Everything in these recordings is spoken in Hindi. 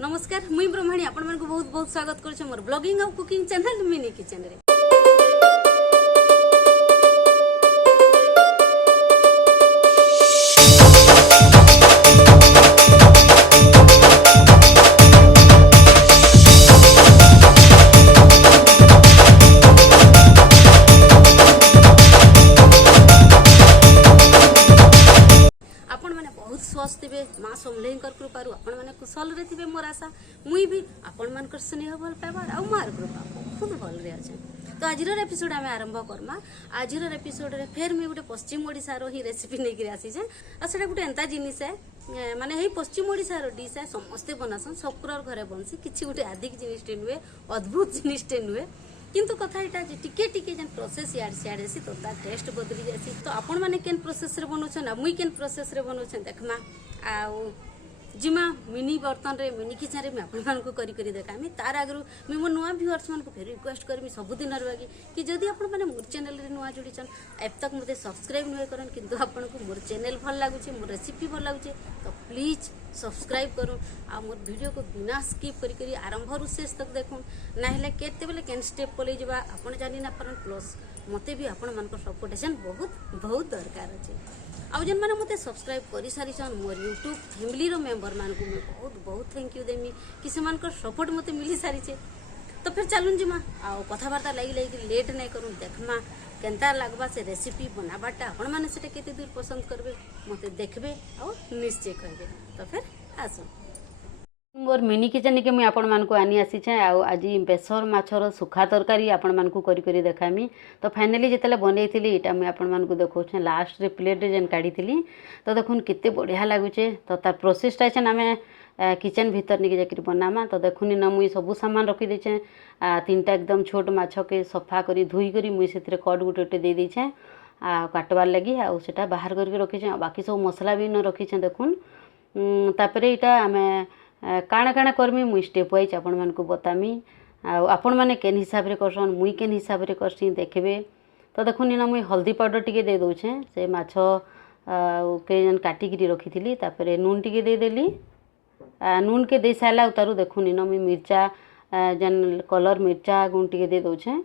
नमस्कार मुई ब्रह्मणी आपण मानक बहुत बहुत स्वागत करुछे मोर ब्लॉगिंग और कुकिंग चैनल मिनी किचन रे। स्वस्थ थे माँ समलेई कृपारू आपण मैंने कुशल रे थे मोर आशा मुई भी आपण मान स्नेह भल पाइबार आ मार कृपा बहुत भल रे अच्छे। तो आज एपिसोड आम आरंभ करमा। आज एपिसोड रे फिर मुझे गोटे पश्चिम ओडिशार ही रेसिपी नहीं आसीचे आ से गोटे एंता जिनिस है माने हे पश्चिम ओडिशार डिश है समस्ते बनासन सबकर घरे बनसी किसी गोटे आदिक जिनिसटे नुहे अद्भुत जिनिसटे नुहे किंतु कथा यहाँ टिके टिके जेन प्रोसेस याड सियाड आसी तो तार टेस्ट बदली जासी। तो आपण मैंने केन प्रोसेस रे बनौछन मुई केन प्रोसेस रे बनौछन देखमा आउ जिमा मिनी बर्तन रे मिनी किचन रे आपण मानकु करी करी देखामी। तार आगरु मी मो नुआ व्यूअर्स मानकु फेर रिक्वेस्ट करमी सबुदिन रबागी कि जदि आपण माने मोर चैनल रे नुआ जोड़ीछन अब तक मते सब्सक्राइब नुए करन किंतु आपनको मोर चैनल भल लागुचे मोर रेसिपी भल लागुचे तो प्लीज सब्सक्राइब करूँ आ मोर वीडियो को बिना स्किप करी करी आरंभ रु शेष तक देखूँ ना हेले केते बेले केन स्टेप पले जबा आपण जानि ना पारन प्लस मते भी आपण मानक सपोर्टेशन बहुत बहुत दरकार अछि। आउ जेन माने मते सब्सक्राइब करि सारिछन मोर यूट्यूब फैमिली रो मेंबर मानकु मैं बहुत बहुत थैंक यू देमी कि से मानकर सपोर्ट मते मिली सारिछे। तो फिर चलून जिमा आउ कथाबार्ता लगी लेट नहीं करूँ देखमा केनता लागबा से रेसिपी बनाबाटा आपण माने सेटा केते दूर पसंद करबे मते देखबे और निश्चय करबे। तो फिर आसो मोर मिनी किचन के मुझे आपण मानकु आनी आसीछे आज बेसर माछर सुखा तरकारी आपण मानकु करी करी देखामी। तो फाइनली जितेले बनैथिली एटा मुझे आपण मानकु देखौछे लास्ट रे प्लेट रे जेन काढीथिली तो देखुन केते बढ़िया लागुचे। तो तार प्रोसेसटा छन आमे किचन भीतर निके जाकरी बनामा। तो देखुनी न मुई सब सामान रखी देछे तीनटा एकदम छोट माछ के सफा करी धुई करी मुई सेथिरे कट गुटे गुटे दे देछे काटबार लगी आ सेटा बाहर करके रखीछे बाकी सब मसला भी न रखीछे देखुन। तापरे एटा आमे काଣା काଣା करमी मुई स्टेप वाइज आपण मानकु बतामी आपण माने केन हिसाब रे करसन मुई केन हिसाब रे करसी देखबे। तो देखुनी ना मुई हल्दी पाउडर टिके दे दउछे से माछ के जन काटी गिरी रखीथिली तापरे नून टिके दे देली नून के दे साला उतारू देखुनी ना मुई मिर्चा जन कलर मिर्चा गुण टिके दे दउछे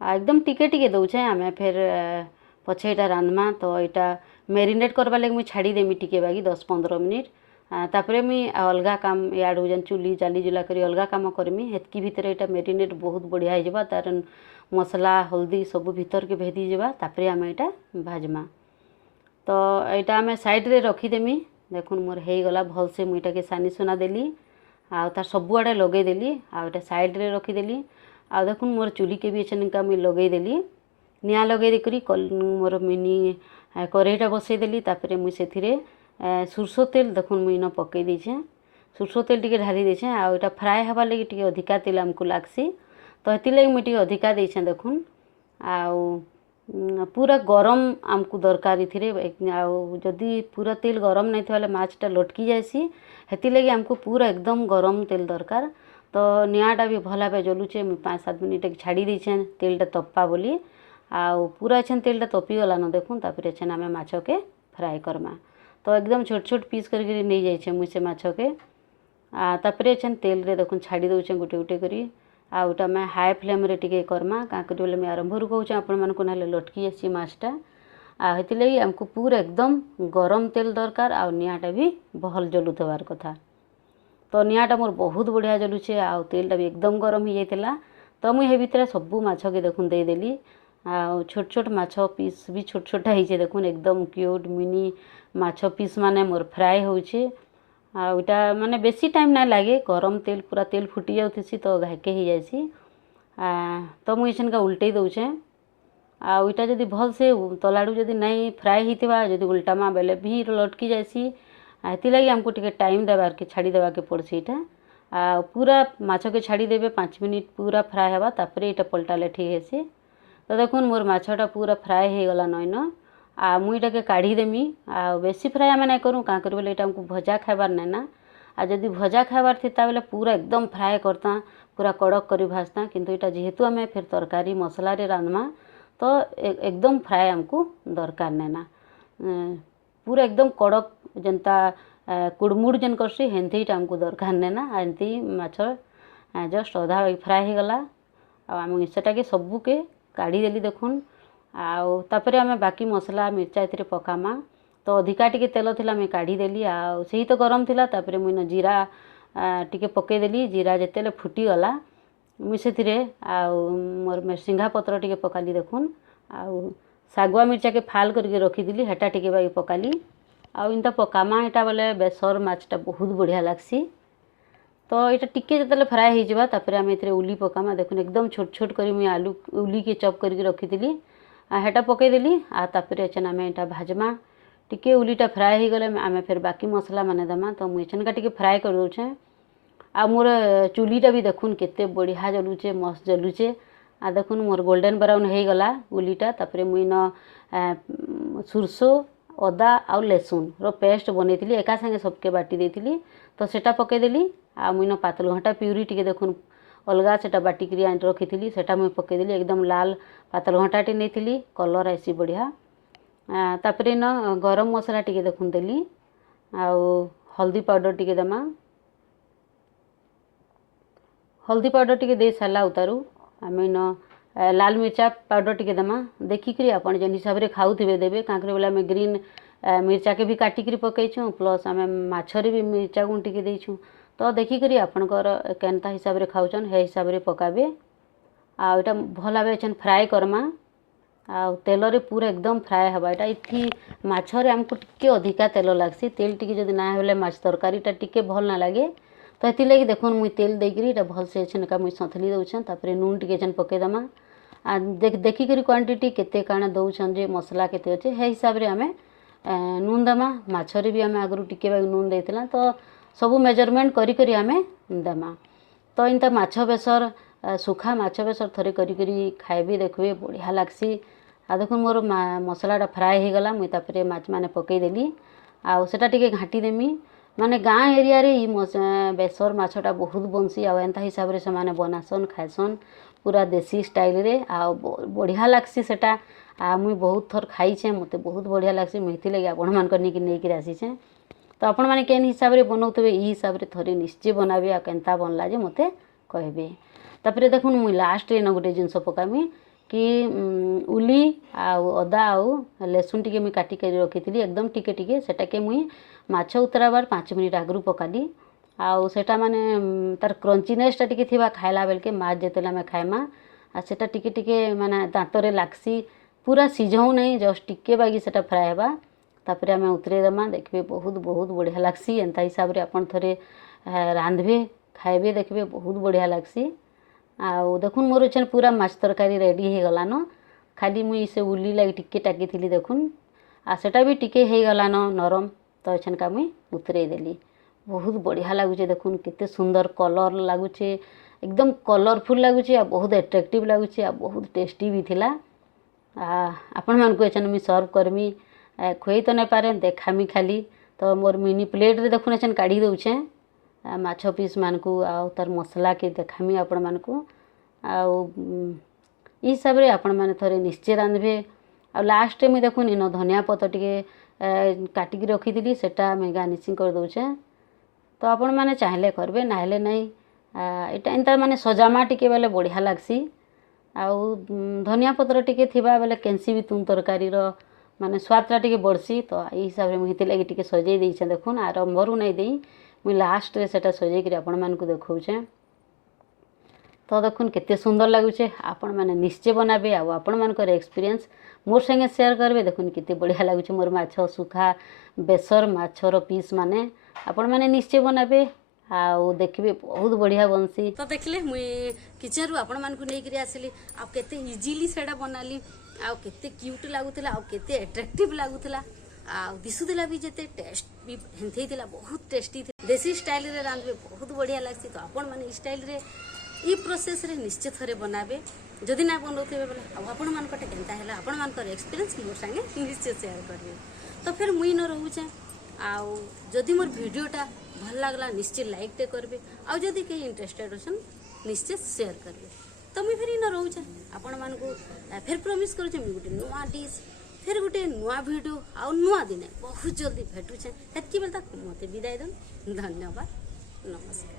एकदम टिके टिके दउछे आमे फिर पछे एटा रांधमा। तो एटा मैरिनेट करबा लागि मुई छाड़ी देमी टिके बागी 10-15 मिनिट तापरे मुई अलगा काम याड जन चुली जाली जुला करी अलगा काम करमी हेतकी भीतर एटा मैरिनेट बहुत बढ़िया हो जाबा तार मसला हल्दी सब भीतर के भेदी जाबा तापरे आमे एटा भाजमा। तो एटा आमे साइड रे रखी देमी देखुन मोर हे गला भल से मुईटा के सानी सुना देली आ तार सब आडे लगे देली आ एटा साइड रे रखी देली आ देखुन मोर चुली के भी छनका मुई लगे देली निया लगे दे करी मोर मिनी करेईटा बसई देली तापरे मुई सेथिरे सुरसो तेल देखुन मुई न पकई देछे सुरसो तेल टिके ढाली देछे आ एटा फ्राई हवा लगी टिके अधिका तेल हमको लागसी तो हेति लगी मुई टिके अधिका देछे देखुन आ पूरा गरम आमको दरकार इथिरे आ जदी पूरा तेल गरम नहीं थले माछटा लटकी जायसी हेति लगी हमको पूरा एकदम गरम तेल दरकार। तो नियाटा भी भला पे जलुचे मुई 5-7 मिनिट छाड़ी देछे तेलटा तप्पा बोली आ पूरा छन तेलटा तपी गला न देखुन तापरे छन आमे माछ के फ्राई करमा। तो एकदम छोट छोट पीस करके नहीं जाइए मुझे से माछ के तापरे छन तेल रे देखुन छाड़ी दउछे गुटे गुटे करी आ उटा मैं हाई फ्लेम रे टिके करमा का करी बोले मैं आरंभ रु कहूँ आपण मानकु नाले लटकी आसी माछटा आ हेति लगी हमको पूरा एकदम गरम तेल दरकार आ नियाटा भी भल जलुथबार कथा। तो नियाटा मोर बहुत बढ़िया जलुछे आ तेलटा भी एकदम गरम हो जाइतिला। तो मुई हे भितरे सबू माछ के देखुन दे देली आ छोट छोट माछ पीस भी छोट छोटा ही देखुन एकदम क्यूट मिनी माछ पीस माने मोर फ्राई होउछे आ उटा माने बेसी टाइम ना लागे गरम तेल पूरा तेल फुटी जाउथिसी तो घाके ही जायसी तो मुई छनका उल्टै दउछे आ उटा जदी भल से तलाडू जदी नहीं फ्राई हितबा जदी उल्टामा बेले भी लटकी जायसी हेति लगी हमको टिके टाइम देबार के छाड़ी देबा के पड़सी एटा आ पूरा माछ के छाड़ी देबे 5 मिनिट पूरा फ्राई हवा तापरे एटा पलटाले ठीक हेसी। तो देखुन मोर माछटा पूरा फ्राई हे गला नयन आ मुईटा के काढ़ी देमी आ बेसी फ्राई आमे नहीं करूँ क्या करी बोले हमको भजा खाबार नहीं ना आ जदि भजा खाबार थी बोले पूरा एकदम फ्राए करता पूरा कड़क करी भाजता किंतु एटा जेहेतु आमे फिर तरकारी मसला रे रांधमा तो एकदम फ्राए हमको दरकार नहीं ना पूरा एकदम कड़क जनता कुड़मुड़ जेन करसी हेन्तीटा आमको दरकार ने ना एमती माछ जस्ट अधा फ्राए हो गला आम सेटाके सबुके काढ़ी देली देखुन तापरे आम बाकी मसला मिर्चा ए पकामा तो अधिका टिके तेल थिला मैं काढ़ी देली सही तो गरम थिला तापरे मुई जीरा टिके पकेदेली जीरा जेतेले फुटी गला मुई से मोर सिंघा पत्र टिके पकाली देखुन सागुआ मिर्चा के फाल करके रखीदी हेटा टिके बाकी पकाली इनता पकामा एटा बोले बेसर माछटा बहुत बढ़िया लागसी तो ये टिके जो फ्राए हो तापर आम ए उली पकामा देखुन एकदम छोट छोट करी मुई आलू उली के चॉप करके रखीदी हेटा पकईदेली तापर एचन आम एटा भाजमा टिके उलीटा फ्राए हो गले आम फिर बाकी मसला माने दमा तो मुझे एचनका टिके फ्राए कर दूचे मोर चुलीटा भी देखुन केते बढ़िया जलुचे मस्त जलुचे देखुन मोर गोल्डन ब्राउन हो गला उलीटा तापर मुई न सुरसो अदा आउ लेसुन रो पेस्ट बनईली एका संगे सबके बाटी देती तो सेटा पकईदेली मुई न पातल घंटा प्यूरी टिके देखुन अलगा सेटा बाटिकी आनी रखी सेटा मुई पकईदेली एकदम लाल पातल घंटाटे नहीं कलर आसी बढ़िया तापर न गरम मसला टिके देखुन देली हल्दी पाउडर टिके दमा हल्दी पाउडर टिके दे सारा उतारू आम न लाल मिर्चा पाउडर टिके दमा देखिकी आप जेन हिसाब से खाऊे देवे क्या बोले आम ग्रीन मिर्चा के भी काटिकी पकईचु प्लस आम माछरे भी मिर्चा गुण टिके देचु तो देखिकी आपणकर केनता हिसाब से खाऊन हे हिसाब से पकाबे आटा भल भाव छन फ्राए करमा तेल रे पूरा एकदम फ्राए हवा एटा इथि माछरे आमको टिके अधिका तेल लागसी तेल टिके जदि ना हेले माछ तरकारीटा टिके भल ना लागे तो ये लगी देखुन मुई तेल देकरी एटा भल से छनका मुई सथली दउछन तापर नून टिके छन पकेदमा देखिकी क्वांटिटी केते काना दउछन जे मसला केते अच्छे हे हिसाब रे आमे नून दमा माछरे भी आमे आगरु टिके बाग नून देथिला तो सबू मेजरमेंट करी करी आमे दमा तो इनता माछ बेसर सुखा माछ बेसर थरे करी करी खाइबे देखबे बढ़िया लागसी देखुन मोर मसलाटा फ्राए हो गला मुई तापर माछ माने पकईदेली सेटा टिके घाटी देमी माने गाँ एरिया रे बेसर माछटा बहुत बनसी एंता हिसाब से माने बनासन खाएसन पूरा देसी स्टाइल रे बढ़िया लागसी सेटा मुई बहुत थर खाइछे मते बहुत बढ़िया लागसी मुई लगे आपण मान नहीं आसीछे तो आपण माने केन हिसाब से बनाउतबे ई हिसाब से थरे निश्चय बनाबे केनता बनला जे मते कहबे तापर देखुन मुई लास्ट रे न गोटे जिनस पकामी कि उली अदा लेसुन टिके मुई काटी कर रखी एकदम टिके टिके सेटा के मुई माछ उतराबार 5 मिनिट आगरू पकाली सेटा माने तार क्रंचीनेसटा टिके थिबा खाइला बेल के माछ जेतेला आमे खाइमा सेटा टिके टिके माने दांतरे लागसी पूरा सिझाऊ नहीं जस्ट टिके बागी सेटा फ्राए हेबा तापर आमे उतरे दमा देखबे बहुत बहुत बढ़िया लागसी एंता हिसाब रे आपण थरे रांधबे खाइबे देखबे बहुत बढ़िया लागसी देखुन मोर छन पूरा माछ तरकारी रेडी हो गला न खाली मुई से उली लगी टिके टाकी थी देखुन सेटा भी टिके हो गला न नरम तो छनका मुई उतरे देली बहुत बढ़िया लगुचे देखुन केते सुंदर कलर लगुचे एकदम कलरफुल लगुचे बहुत एट्रैक्टिव लगुचे बहुत टेस्टी भी थिला आपण मान को एछन मी सर्व करमी खोई तो नहीं पारे देखामी खाली तो मोर मिनी प्लेट रे देखुन एछन काढ़ी दउछे माछ पीस मानकू तार मसला के देखामी आपण मानकू हिसाब से आपण माने थरे निश्चय रांधबे लास्ट में देखुन इन धनिया पत्ता टिके काटिकी रखी सेटा मैं गार्निशिंग कर दउछे तो आपण माने चाहले करबे नाहले नहीं एटा एंता माने सजामा टिके बेले बढ़िया लागसी धनिया पत्र टिके थिबा बेले केंसी भी तुम तरकारी रो माने स्वादटा टिके बढ़सी तो यही हिसाब से मुझे लगे टिके सजाई देइछे देखुन आरंभरू नहीं देई मुई लास्ट रे सेटा सजाई करी आपण मानकू देखौछे तो देखुन केते सुंदर लगुचे आपण माने निश्चय बनाबे आपण मानकर एक्सपीरियंस मोर संगे शेयर करबे देखुन केते बढ़िया लगुचे मोर माछ सुखा बेसर माछर पीस माने आपण माने निश्चय बनाबे देखिए बहुत बढ़िया बनसी तो देखले मुई किचन रु आपण मानकू नै करी आसली केते इजीली सेडा बनाली केते क्यूट लागुतला केते एट्रैक्टिव लागुतला दिशुला भी जेते टेस्ट भी हेंथई थिला बहुत टेस्टी थी देसी स्टाइल रे रांधबे बहुत बढ़िया लागसी तो आपण माने स्टाइल रे ई प्रोसेस रे निश्चित थरे बनाबे जदि ना बनौथे बोले आपण मान कटे केनता हैला आपण मान कर एक्सपीरियंस मोर संगे निश्चित शेयर करबे तो फिर मुई न रहूचे जदि मोर वीडियोटा भल लागला निश्चय लाइक टे करबे जदि के इंटरेस्टेड अछन निश्चय शेयर करबे तो मुई फिर न रहूचे आपण मान को फिर प्रॉमिस करूचे मुई गोटे नुआ डिश फिर गोटे नुआ वीडियो आउ नुआ दिने बहुत जल्दी भेटुछे हेतकी बेल तक मते विदाय दन धन्यवाद नमस्कार।